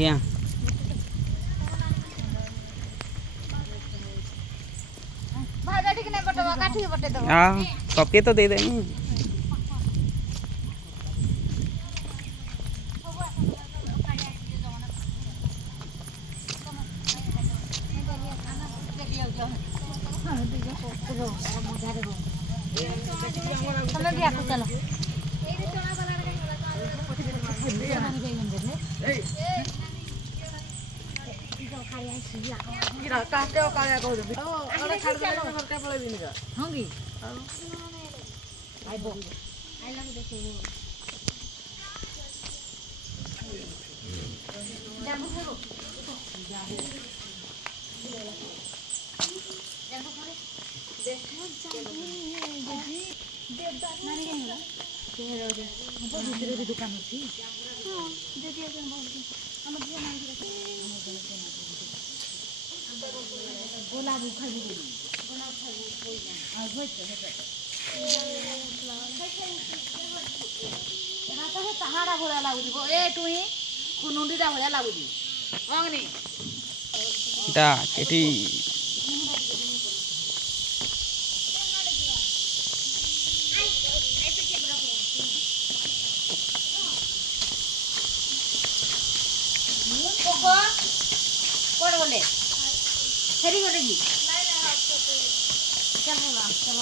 ଆଜ୍ଞା ଭାଜା ଟିକେ ନାଇଁ ପଟବା କାଠିକି ପଟେଇ ଦବ ପକେଇ ତ ଦେଇଦେମି ତମେ ବି ଆକୁ ଚାଲ ଦୋକାନ ଅଛି ଗୋଲାପ ଖାଇବୁ ତାହାଡ଼ା ଭଳିଆ ଲାଗୁଛି ଏ ଟୁଇଁ ଖୁନୁଣ୍ଡିଟା ଭଳିଆ ଲାଗୁଛି ଅଙ୍ଗନି এটা এটি কোন বলে ফেরি গলে কি চল চল